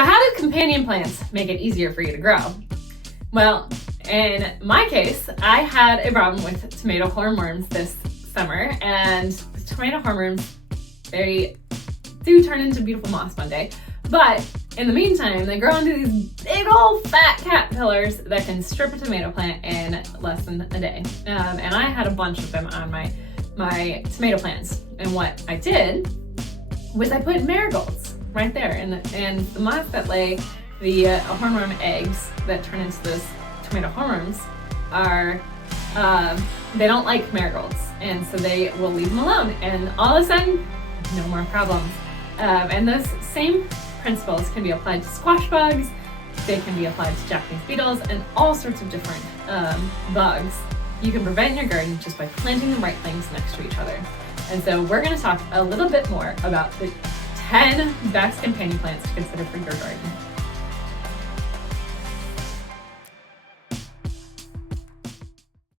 So how do companion plants make it easier for you to grow? Well, in my case, I had a problem with tomato hornworms this summer, and tomato hornworms, they do turn into beautiful moss one day, but in the meantime, they grow into these big old fat caterpillars that can strip a tomato plant in less than a day. And I had a bunch of them on my tomato plants. And what I did was I put marigolds right there, and the moths that lay the hornworm eggs that turn into those tomato hornworms are, they don't like marigolds, and so they will leave them alone, and all of a sudden, no more problems. And those same principles can be applied to squash bugs, they can be applied to Japanese beetles, and all sorts of different bugs you can prevent in your garden just by planting the right things next to each other. And so we're going to talk a little bit more about the 10 best companion plants to consider for your garden.